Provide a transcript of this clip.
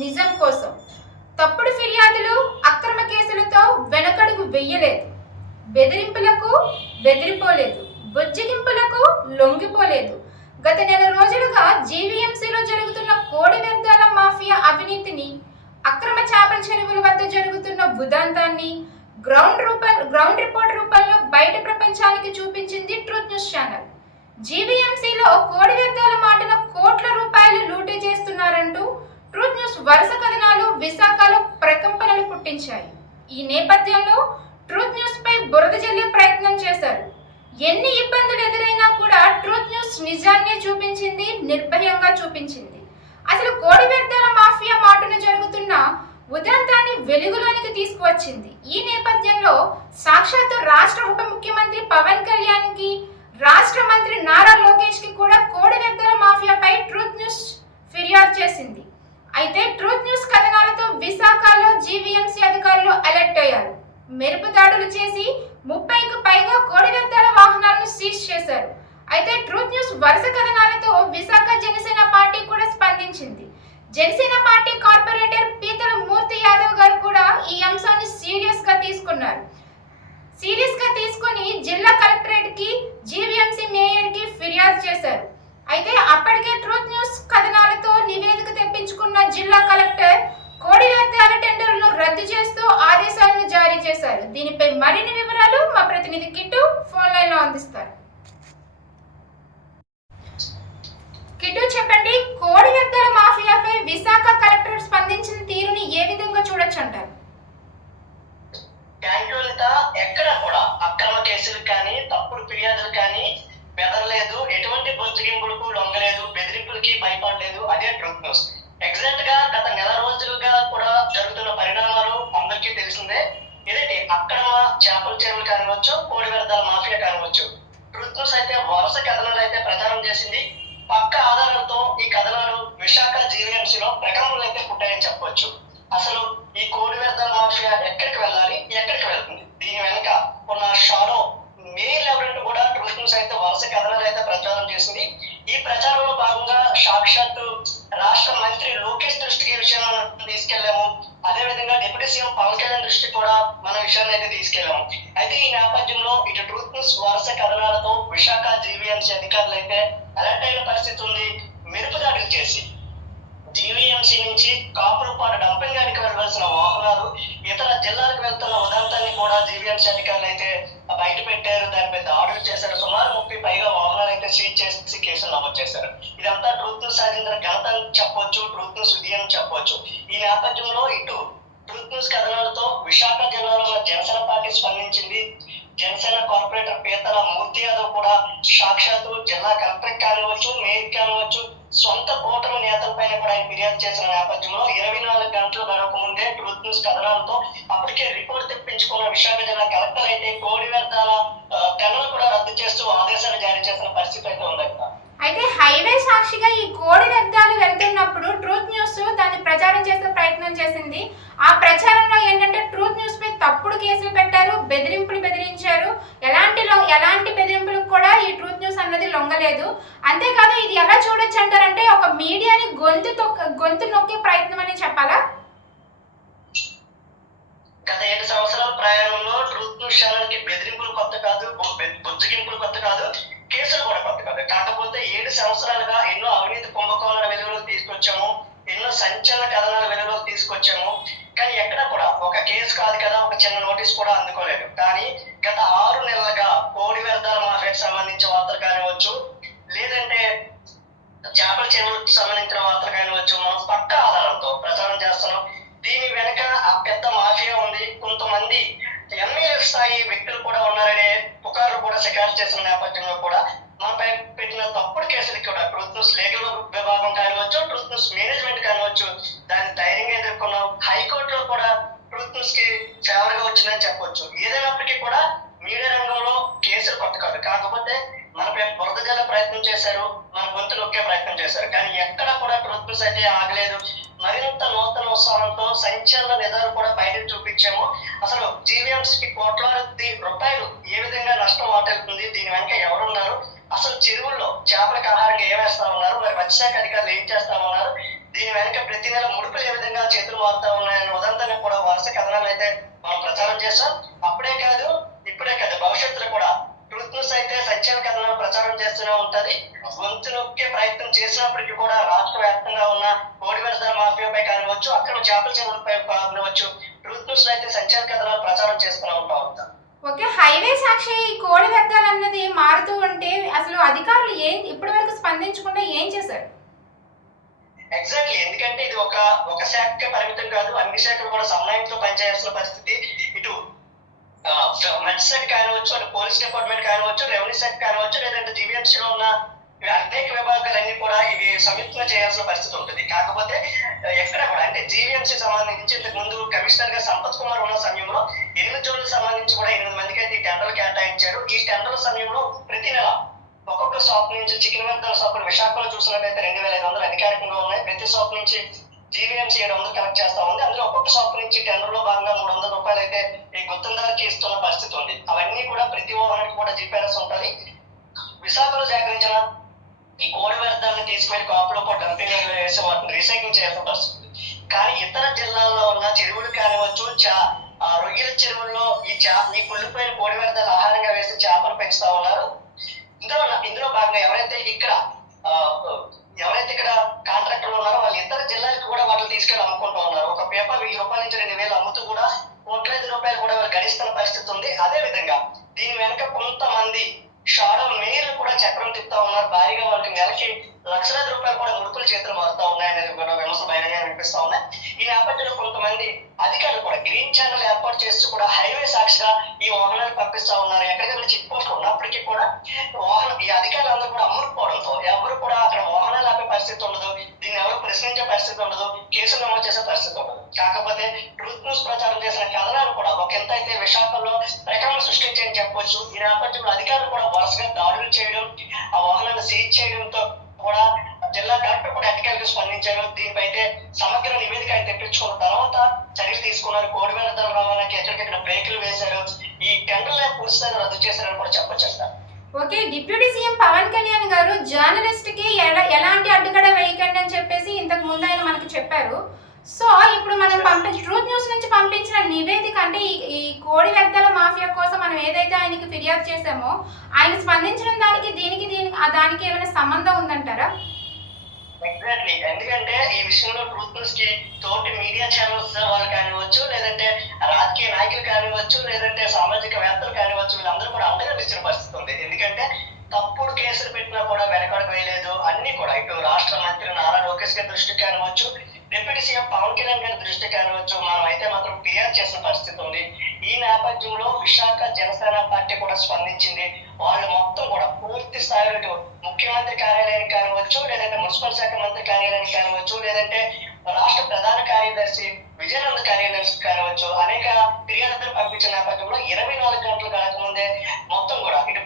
నిజం కోసం. తప్పుడు ఫిర్యాదులు అక్రమ కేసులతో వెనకడుగు వెయ్యలేదు బెదిరింపులకు బెదిరిపోలేదు. బుజ్జగింపులకు లొంగిపోలేదు. గత నెల రోజులుగా జీవీఎంసీలో జరుగుతున్న కోడి వ్యర్థాల మాఫియా అవినీతిని అక్రమ చేపల చెరువుల వద్ద జరుగుతున్న ఉదాంతాన్ని గ్రౌండ్ రూప గ్రౌండ్ రిపోర్ట్ రూపంలో బయట ప్రపంచానికి చూపించింది ట్రూత్ న్యూస్ ఛానల్. జీవీఎంసీలో కోడి వ్యర్థాల మాటన కోట్ల రూపాయలు లూటీ చేస్తున్నారంటూ ట్రూత్ న్యూస్ వరుస కథనాలు విశాఖలో ప్రకంపనలు పుట్టించాయి. ఈ నేపథ్యంలో ట్రూత్ న్యూస్ పై బురద జల్లే ప్రయత్నం చేశారు. ఎన్ని ఇబ్బందులు ఎదురైనా కూడా ట్రూత్ న్యూస్ నిజాన్నే చూపించింది నిర్భయంగా చూపించింది. అసలు కోడి వ్యర్థాల మాఫియా మాటన జరుగుతున్న ఉదంతాన్ని వెలుగులోనికి తీసుకువచ్చింది. ఈ నేపథ్యంలో సాక్షాత్తు రాష్ట్ర ఉప ముఖ్యమంత్రి పవన్ కళ్యాణ్కి రాష్ట్ర మంత్రి నారా లోకేష్కి కూడా కోడి వ్యర్థాల మాఫియాపై ట్రూత్ న్యూస్ ఫిర్యాదు చేసింది అయితే ట్రూత్ న్యూస్ కథనాలతో విశాఖలో జీవీఎంసీ అధికారులు అలర్ట్ అయ్యారు మెరుపు దాడులు చేసి ముప్పైకు పైగా కోడి వ్యర్థాల వాహనాలను సీజ్ చేశారు అయితే ట్రూత్ న్యూస్ వరుస కథనాలతో విశాఖ జనసేన పార్టీ కూడా స్పందించింది జనసేన పార్టీ కార్పొరేటర్ పీతల మూర్తి యాదవ్ గారు కూడా ఈ అంశాన్ని సీరియస్గా తీసుకున్నారు. సీరియస్గా తీసుకొని జిల్లా కలెక్టరేట్కి జీవీఎంసీ మేయర్కి ఫిర్యాదు చేశారు. అయితే అప్పటికే ట్రూత్ న్యూస్ కథనాలతో నివేదిక తెప్పించుకున్న జిల్లా కలెక్టర్ కోడి వ్యర్థాల టెండర్లను రద్దు చేస్తూ ఆదేశాలను జారీ చేశారు. దీనిపై మరిన్ని వివరాలు మా ప్రతినిధి కిట్టు ఫోన్ లైన్లో అందిస్తారు. కిట్టు చెప్పండి. మాఫియాపై విశాఖ కలెక్టర్ స్పందించిన తీరుని ఏ విధంగా చూడొచ్చు అంటారు ఎక్కడ కూడా అక్రమ కేసులు కానీ తప్పుడు ఫిర్యాదులు కానీ బెదరలేదు. ఎటువంటి బొజ్జగింపులకు లొంగలేదు. బెదిరింపులకి భయపడలేదు అదే ట్రూత్ న్యూస్ ఎగ్జాక్ట్గా గత నెల రోజులుగా కూడా జరుగుతున్న పరిణామాలు అందరికీ తెలిసిందే. ఏదంటే అక్రమ చేపల చెరువులు కానివచ్చు కోడి వ్యర్థాల మాఫియా కానివచ్చు ట్రూత్ న్యూస్ అయితే వరుస కథనాలు అయితే ప్రచారం చేసింది. పక్క ఆధారంతో ఈ కథనాలు విశాఖ జీవీఎంసీలో ప్రకటనలు అయితే పుట్టాయని చెప్పొచ్చు. అసలు ఈ కోడి వ్యర్థాల మాఫియా ఎక్కడికి వెళ్ళాలి? ఎక్కడికి వెళ్తుంది? దీని వెనక ఉన్న షాడో మేల్ ఎవరంటూ కూడా ట్రూత్ అయితే వలస కథనాలు అయితే ప్రచారం చేసింది. ఈ ప్రచారంలో భాగంగా సాక్షాత్తు రాష్ట్ర మంత్రి లోకేష్ దృష్టికి ఈ విషయాలను తీసుకెళ్ళాము అదే విధంగా డిప్యూటీ సీఎం పవన్ కళ్యాణ్ దృష్టికి కూడా మన విషయాన్ని అయితే తీసుకెళ్ళాము అయితే ఈ నేపథ్యంలో ఇటు ట్రూత్ న్యూస్ వలస కథనాలతో విశాఖ జీవీఎంసీ అధికారులు అయితే అలర్ట్ అయిన పరిస్థితి ఉంది. మెరుపు దాడులు చేసి జీవీఎంసీ నుంచి కాపులపాడు డంపింగ్ యార్డ్కి వెళ్ళవలసిన వాహనాలు ఇతర జిల్లాలకు వెళ్తున్న ఉదంతాన్ని కూడా జీవీఎంసీ అధికారులు అయితే బయట పెట్టారు. దానిపై దాడులు చేశారు. సుమారు ముప్పై పైగా వాహనాలు అయితే సీజ్ చేసి కేసులు నమోదు చేశారు. ఇదంతా ట్రూత్ న్యూస్ సాధించిన ఘనత అని చెప్పొచ్చు ట్రూత్ న్యూస్ విజయం అని చెప్పొచ్చు. ఈ నేపథ్యంలో ఇటు ట్రూత్ న్యూస్ కథనాలతో విశాఖ జిల్లాలో జనసేన పార్టీ స్పందించింది. జనసేన కార్పొరేటర్ పీతల మూర్తి యాదవ్ కూడా సాక్షాత్తు జిల్లా కలెక్టర్ కానివచ్చు మేయర్ కానివచ్చు సొంత కూటమి నేతల పైన కూడా ఆయన ఫిర్యాదు చేసిన నేపథ్యంలో ఇరవై నాలుగు గంటలు గడవక ముందే ట్రూత్ న్యూస్ కథనాలతో అప్పటికే రిపోర్ట్ తెప్పించుకున్న విశాఖ జిల్లా కలెక్టర్ అయితే కోడి వ్యర్థాల టెండర్లు కూడా రద్దు చేస్తూ ఆదేశాలు జారీ చేసిన పరిస్థితి అయితే ఉంది అయితే హైవే సాక్షిగా ఈ కోడి వ్యర్థాలు వెళ్తున్నప్పుడు ట్రూత్ న్యూస్ దాన్ని ప్రచారం చేసే ప్రయత్నం చేసింది. ఆ ప్రచారంలో ఏంటంటే ట్రూత్ న్యూస్ పై తప్పుడు కేసులు పెట్టారు బెదిరింపులు బెదిరించారు. ఎలాంటి ఎలాంటి బెదిరింపులకు కూడా ఈ ట్రూత్ న్యూస్ అన్నది లొంగలేదు. అంతేకాదు ఇది ఎలా చూడ మీడియాని గొంతు గొంతు నొక్కే ప్రయత్నం అని చెప్పాలా? గత ఏడు సంవత్సరాల ప్రయాణంలో ట్రూత్ న్యూస్ ఛానల్కి బెదిరింపులు కొత్త కాదు బొ- బుజ్జగింపులు కొత్త కాదు కేసులు కూడా కొత్త కాదు. కాకపోతే ఏడు సంవత్సరాలుగా ఎన్నో అవినీతి కుంభకోణాల వెలుగులోకి తీసుకొచ్చాము ఎన్నో సంచలన కథనాలు వెలుగులోకి తీసుకొచ్చాము. కానీ ఎక్కడ కూడా ఒక కేసు కాదు కదా ఒక చిన్న నోటీస్ కూడా అందుకోలేదు. కానీ గత ఆరు నెలలుగా కోడి వ్యర్థాల మాఫియాకి సంబంధించిన వార్తలు కానివచ్చు లేదంటే చేపల చెరువులకు సంబంధించిన వార్తలు కానివచ్చు మనం పక్క ఆధారంతో ప్రచారం చేస్తున్నాం. దీని వెనక ఆ పెద్ద మాఫియా ఉంది. కొంతమంది ఎమ్మెల్యే స్థాయి వ్యక్తులు కూడా ఉన్నారనే పుకార్లు కూడా షికారు చేసిన నేపథ్యంలో కూడా మనపై పెట్టిన తప్పుడు కేసులు కూడా ట్రూత్ న్యూస్ లీగల్ విభాగం కానివచ్చు ట్రూత్ న్యూస్ మేనేజ్మెంట్ కానివచ్చు దాన్ని ధైర్యంగా ఎదుర్కొన్నాం. హైకోర్టులో కూడా ట్రూత్ న్యూస్కి ఫేవర్ వచ్చిందని చెప్పొచ్చు. ఏదైనప్పటికీ కూడా మీడియా రంగంలో కేసులు కొత్త కాదు కాకపోతే మనపై బురద ప్రయత్నం చేశారు. గొంతు నొక్కే ప్రయత్నం చేశారు. కానీ ఎక్కడ కూడా ట్రూత్ అయితే ఆగలేదు. మరింత నూతన ఉత్సాహంతో సంచలన నిధులు కూడా బయటకు చూపించాము. అసలు జీవీఎంసీ కి కోట్లాది రూపాయలు ఏ విధంగా నష్టం వాటిల్లుతుంది దీని వెనక ఎవరున్నారు? అసలు చెరువుల్లో చేపలకు ఆహారంగా ఏమేస్తా ఉన్నారు మరి మత్స్యశాఖ అధికారులు ఏం చేస్తా ఉన్నారు దీని వెనక ప్రతి నెల ముడుపులు ఏ విధంగా చేతులు మారుతా ఉన్నాయని ఉదంతా కూడా వరుస కథనాలు అయితే మనం ప్రచారం చేస్తాం అప్పుడే కాదు ఇప్పుడే కాదు భవిష్యత్తులో కూడా ట్రూత్ న్యూస్ అయితే సత్యాల కథనాలు ప్రచారం చేస్తూనే ఉంటది గొంతు నొక్కే ప్రయత్నం చేసినప్పటికీ కూడా రాష్ట్ర వ్యాప్తంగా ఉన్న కోడి వ్యవసాయ మాఫియాపై కానివచ్చు అక్కడ చేపల చెరువులపై కానివచ్చు ట్రూత్ న్యూస్ అయితే సంచార కథనాలు ప్రచారం చేస్తూనే ఉంటా ఓకే హైవే సాక్షి ఈ కోడి వ్యర్థాలు అన్నది మారుతూ ఉంటే అసలు అధికారులు ఏం ఇప్పటి వరకు స్పందించకుండా ఏం చేశారు? ఎగ్జాక్ట్లీ ఎందుకంటే ఇది ఒక ఒక శాఖకే పరిమితం కాదు అన్ని శాఖలు కూడా సమన్వయంతో పనిచేయాల్సిన పరిస్థితి ఇటు మెడ్ శాఖ కానివచ్చు అటు పోలీస్ డిపార్ట్మెంట్ కానివచ్చు రెవెన్యూ శాఖ కానివచ్చు లేదంటే GVMC లో ఉన్న అనేక విభాగాలన్నీ కూడా ఇవి సంయుక్తంగా చేయాల్సిన పరిస్థితి ఉంటుంది. కాకపోతే ఎక్కడ కూడా అంటే జీవీఎంసీ సంబంధించి ఇంతకు ముందు కమిషనర్గా సంపత్ కుమార్ ఉన్న సమయంలో ఎనిమిది జోన్లకు సంబంధించి కూడా ఎనిమిది మందికి అయితే ఈ టెండర్లు కేటాయించారు. ఈ టెండర్ల సమయంలో ప్రతి నెల ఒక్కొక్క షాప్ నుంచి చికెన్ వెళ్తాల షాపులు విశాఖలో చూసినట్లయితే రెండు వేల ఐదు వందలు అధికారికంగా ఉన్నాయి. ప్రతి షాప్ నుంచి జీవీఎంసీ ఏడు వందలు కలెక్ట్ చేస్తా ఉంది. అందులో ఒక్కొక్క షాప్ నుంచి టెండర్లో భాగంగా మూడు వందల రూపాయలు అయితే ఈ గుత్తందారికి ఇస్తున్న పరిస్థితి ఉంది. అవన్నీ కూడా ప్రతి ఓనర్కి కూడా జీపీఆర్ఎస్ ఉంటుంది. విశాఖలో సేకరించిన ఈ కోడి వ్యర్థాన్ని తీసుకెళ్ళి కాపులో పాటు డంపింగ్ వేసి వాటిని రీసైకిల్ చేయాల్సిన పరిస్థితి కానీ ఇతర జిల్లాల్లో ఉన్న చెరువులు కానివచ్చు చా ఆ రొయ్యల చెరువుల్లో ఈ చా ఈ కుళ్ళిపోయిన కోడి వ్యర్థాలు ఆహారంగా వేసి చేపలు పెంచుతా ఉన్నారు. ఇందులో ఇందులో భాగంగా ఎవరైతే ఇక్కడ ఆ, ఎవరైతే ఇక్కడ కాంట్రాక్టర్లు ఉన్నారో ఈ నేపథ్యంలో కొంతమంది అధికారులు కూడా గ్రీన్ ఛానల్ ఏర్పాటు చేస్తూ కూడా హైవే సాక్షిగా ఈ వాహనాలు పంపిస్తా ఉన్నారు. ఎక్కడికైనా చెక్ పోస్ట్ ఉన్నప్పటికీ కూడా వాహనం ఈ అధికారులు అందరూ కూడా అమ్ముకుపోవడంతో ఎవరు కూడా అక్కడ వాహనాలు ఆపే పరిస్థితి ఉండదు. దీన్ని ఎవరు ప్రశ్నించే పరిస్థితి ఉండదు. కేసులు నమోదు చేసే పరిస్థితి ఉండదు. కాకపోతే ట్రూత్ న్యూస్ ప్రచారం చేసిన కథనాలు కూడా ఒక ఎంత అయితే విశాఖలో ప్రకటనలు సృష్టించని చెప్పొచ్చు. ఈ నేపథ్యంలో అధికారులు కూడా వరుసగా దాడులు చేయడం ఆ వాహనాన్ని సీజ్ చేయడంతో కూడా జిల్లా కలెక్టర్ కూడా అధికారులు స్పందించారు దీనిపై అయితే సమగ్ర నివేదిక ఆయన తెప్పించుకున్న తర్వాత చర్యలు తీసుకున్నారు. కోడి ధర రవాణాకి ఎక్కడికెక్కడ బ్రేకులు వేశారు. ఈ టెండర్ల పూర్తిస్థాయిలో రద్దు చేశారని కూడా చెప్పొచ్చు అంట. Okay deputy CM Pawan Kalyan గారు జర్నలిస్ట్కి ఎలా ఎలాంటి అడ్డుకడ వేయకండి అని చెప్పేసి ఇంతకు ముందు ఆయన మనకు చెప్పారు. సో ఇప్పుడు మనం పంపించిన ట్రూత్ న్యూస్ నుంచి పంపించిన నివేదిక అంటే ఈ ఈ కోడి వ్యర్థాల మాఫియా కోసం మనం ఏదైతే ఆయనకి ఫిర్యాదు చేశామో ఆయన స్పందించిన దానికి దీనికి దీనికి దానికి ఏమైనా సంబంధం ఉందంటారా? ఎగ్జాక్ట్లీ ఎందుకంటే ఈ విషయంలో ట్రూత్ న్యూస్కి తోటి మీడియా ఛానల్స్ వాళ్ళు కానివచ్చు లేదంటే రాజకీయ నాయకులు కానివచ్చు లేదంటే సామాజిక వేత్తలు కానివచ్చు వీళ్ళందరూ కూడా అండగా పరిస్థితి ఉంది. ఎందుకంటే తప్పుడు కేసులు పెట్టినా కూడా వెనకడుగు వేయలేదు. అన్ని కూడా ఇటు రాష్ట్ర మంత్రి నారా లోకేష్ గారి దృష్టికి కానివచ్చు డిప్యూటీ సీఎం పవన్ కళ్యాణ్ గారి దృష్టికి కానివచ్చు మనం అయితే మాత్రం ఫిర్యాదు చేసిన పరిస్థితి ఉంది. ఈ నేపథ్యంలో విశాఖ జనసేన పార్టీ కూడా స్పందించింది. వాళ్ళు మొత్తం కూడా పూర్తి స్థాయిలో ముఖ్యమంత్రి కార్యాలయానికి కానివచ్చు లేదంటే మున్సిపల్ శాఖ మంత్రి కార్యాలయం కానివచ్చు లేదంటే రాష్ట్ర ప్రధాన కార్యదర్శి విజయనంద్ కార్యదర్శి కానివచ్చు అనేక ఫిర్యాదులు పంపించిన నేపథ్యంలో ఇరవై నాలుగు గంటలు కాకముందే మొత్తం కూడా ఇటు